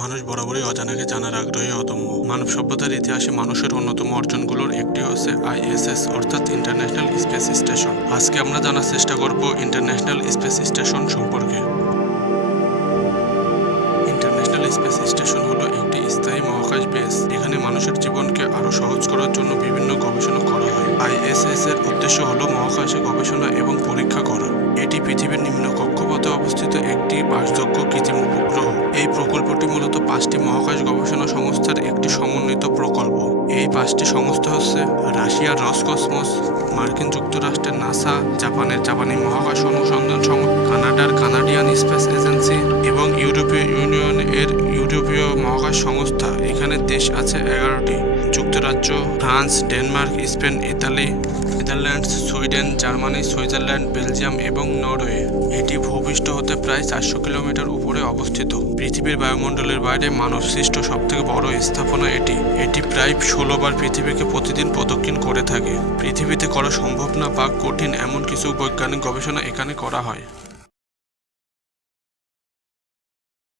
মানুষ বরাবরই অজানাকে জানার আগ্রহী অদম্য। মানব সভ্যতার ইতিহাসে মানুষের অন্যতম অর্জনগুলোর একটি হচ্ছে আইএসএস অর্থাৎ ইন্টারন্যাশনাল স্পেস স্টেশন। আজকে আমরা জানার চেষ্টা করব ইন্টারন্যাশনাল স্পেস স্টেশন সম্পর্কে। ইন্টারন্যাশনাল স্পেস স্টেশন হলো একটি স্থায়ী মহাকাশ বেস। এখানে মানুষের জীবনকে আরো সহজ করার জন্য বিভিন্ন গবেষণা করা হয়। আইএসএস এর উদ্দেশ্য হলো মহাকাশে গবেষণা এবং পরীক্ষা করা। এটি পৃথিবীর নিম্ন কক্ষপথে অবস্থিত একটি বাসযোগ্য কৃত্রিম উপগ্রহ। এই প্রকল্পটি মূলত 5টি মহাকাশ গবেষণা সংস্থার একটি সমন্বিত প্রকল্প। এই 5টি সংস্থা হচ্ছে রাশিয়ার রসকসমস, মার্কিন যুক্তরাষ্ট্রের নাসা, জাপানের জাপানি মহাকাশ অনুসন্ধান সংস্থা, কানাডার কানাডিয়ান স্পেস এজেন্সি এবং ইউরোপীয় ইউনিয়ন এর ইউরোপীয় মহাকাশ সংস্থা। এখানে দেশ আছে 11টি: যুক্তরাজ্য, France, Denmark, Spain, Italy, Netherlands, Sweden, Germany, Switzerland, Belgium এবং নরওয়ে। এটি ভূপৃষ্ঠ হতে প্রায় 400 কিলোমিটার উপরে অবস্থিত। পৃথিবীর বায়ুমণ্ডলের বাইরে মানব সৃষ্ট সবথেকে বড় স্থাপনা এটি। এটি প্রায় 16 বার পৃথিবীকে প্রতিদিন প্রদক্ষিণ করে থাকে। পৃথিবীতে করা সম্ভব না বা কঠিন এমন কিছু বৈজ্ঞানিক গবেষণা এখানে করা হয়।